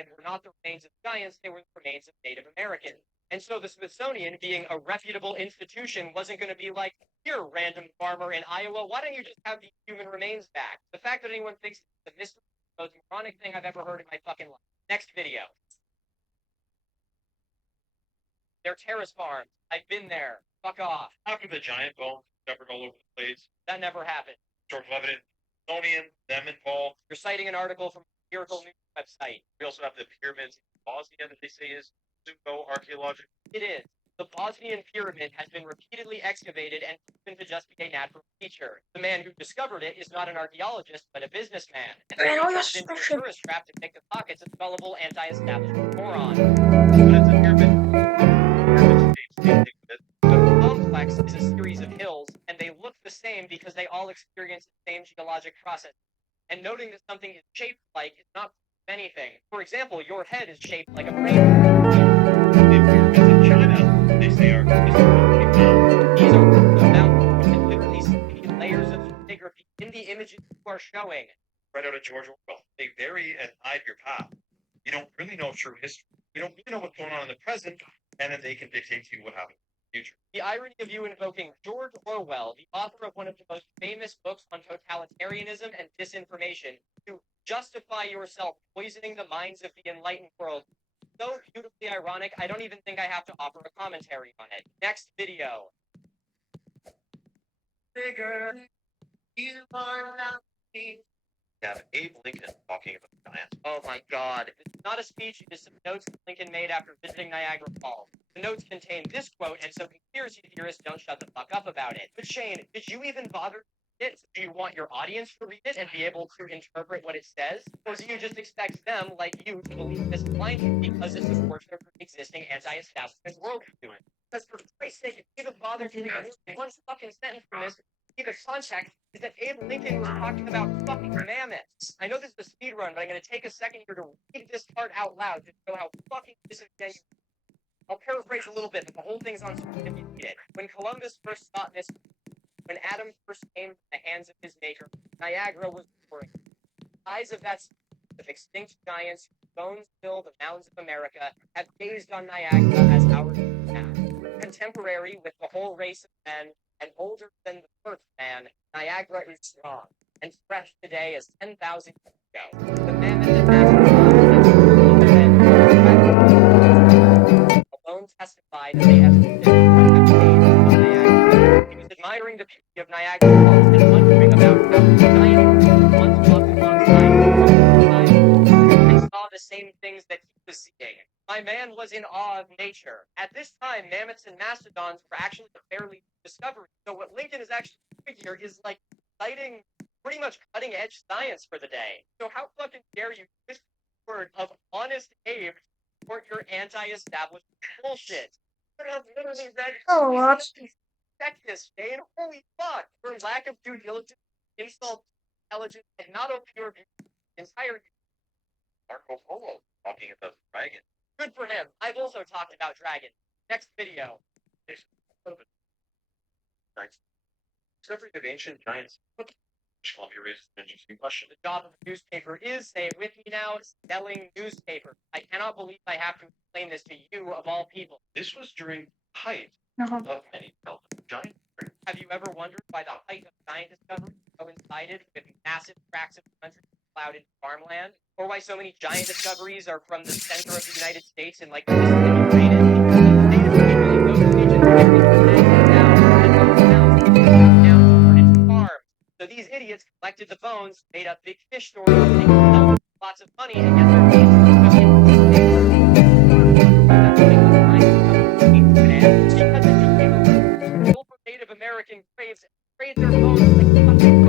and were not the remains of giants, they were the remains of Native Americans. And so the Smithsonian, being a reputable institution, wasn't going to be like, here, random farmer in Iowa, why don't you just have these human remains back? The fact that anyone thinks it's a mystery is the most moronic thing I've ever heard in my fucking life. Next video. They're terrace farms. I've been there. Fuck off. After the giant bones discovered all over the place. That never happened. George Levitt, Smithsonian, them involved. You're citing an article from a Empirical News website. We also have the pyramids in Bosnia that they say is pseudo-archaeological. It is. The Bosnian pyramid has been repeatedly excavated and proven to just be a natural feature. The man who discovered it is not an archaeologist, but a businessman. And he's into a tourist trap to pick the pockets of gullible anti-establishment morons. But it's a pyramid. The complex is a series of hills, and they look the same because they all experience the same geologic process. And noting that something is shaped like is not anything. For example, your head is shaped like a brain. In China, they say are These are the mountains. You can literally see layers of stratigraphy in the images you are showing. right out of George Orwell. They vary and hide your path. You don't really know true history. You don't really know what's going on in the present, and then they can dictate to you what happens in the future. The irony of you invoking George Orwell, the author of one of the most famous books on totalitarianism and disinformation, to justify yourself poisoning the minds of the enlightened world, so beautifully ironic, I don't even think I have to offer a commentary on it. Next video. Bigger, you are not me. You have Abe Lincoln talking about giants. Oh my god. It's not a speech, it is some notes Lincoln made after visiting Niagara Falls. The notes contain this quote, and so conspiracy theorists don't shut the fuck up about it. But Shane, did you even bother to read it? Do you want your audience to read it and be able to interpret what it says? Or do you just expect them, like you, to believe this blindly because it supports their existing anti-establishment worldview? Because for Christ's sake, if you even bother to read one fucking sentence from this, the context is that Abe Lincoln was talking about fucking mammoths. I know this is a speed run, but I'm going to take a second here to read this part out loud to show how fucking disingenuous. I'll paraphrase a little bit, but the whole thing's on screen if you read it. When Columbus first sought this, when Adam first came from the hands of his maker, Niagara was roaring. The eyes of that of extinct giants whose bones fill the mounds of America have gazed on Niagara as our now. Contemporary with the whole race of men, and older than the first man, Niagara is strong, and fresh today as 10,000 years ago. The mammoth and mastodon alone testified that they have lived on Niagara. He was admiring the beauty of Niagara Falls and wondering about how the giant once walked alongside and saw the same things that he was seeing. My man was in awe of nature. At this time, mammoths and mastodons were actually a fairly new discovery. So what Lincoln is actually doing here is like citing pretty much cutting edge science for the day. So how fucking dare you use the word of honest Abe to support your anti-establishment bullshit? You have literally read check this, Shane. Holy fuck! For lack of due diligence, insult intelligence, and not a pure entire Marco Polo talking about the dragon. good for him. I've also talked about dragons. Next video. Discovery of ancient giants. Columbia raises an interesting question. The job of the newspaper is, say it with me now, selling newspaper. I cannot believe I have to explain this to you of all people. This was during the height of many giant. Have you ever wondered why the height of giant discovery coincided with massive tracts of country clouded farmland? Or why so many giant discoveries are from the center of the United States and like the Mississippi drainage? Native people in those regions down turned into farms. So these idiots collected the bones, made up big fish stories, and sold lots of money, and get their names because it became a silver Native American graves and trade their bones like fucking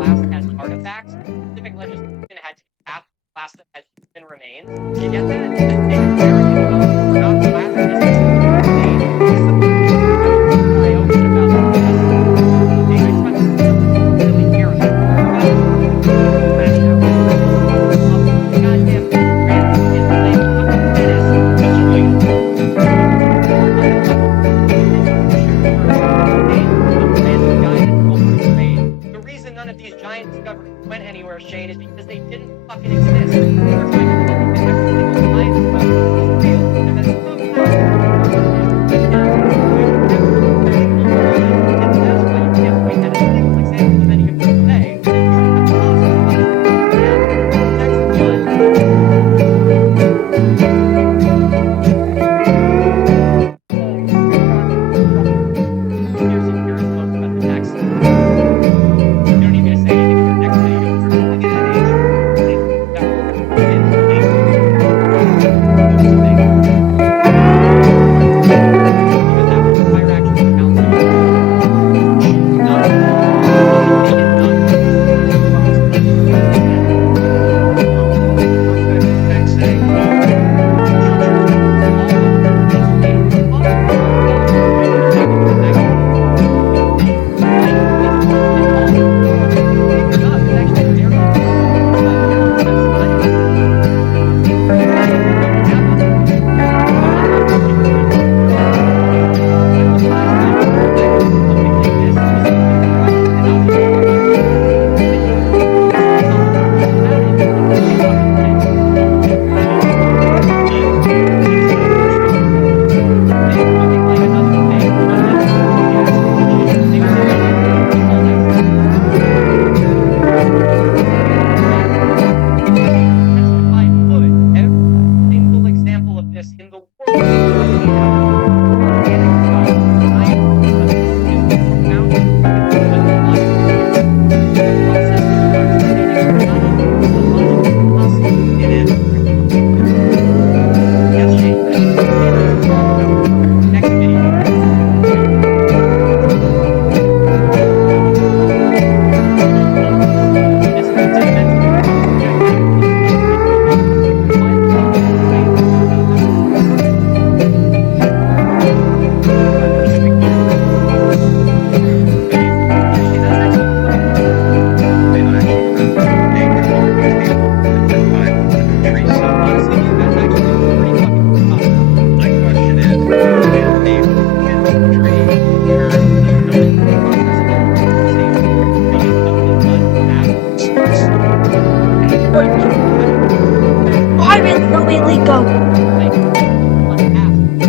class as artifacts. Specific legislation had to be passed to class them as human remains. Did you get that? The Native American bones were not classed as Shane, is because they didn't fucking exist. They were trying to tell me that every single science question was real, and that somehow and that's why you can't point at a single example of any of this today. And you have lost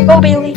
Go Bailey.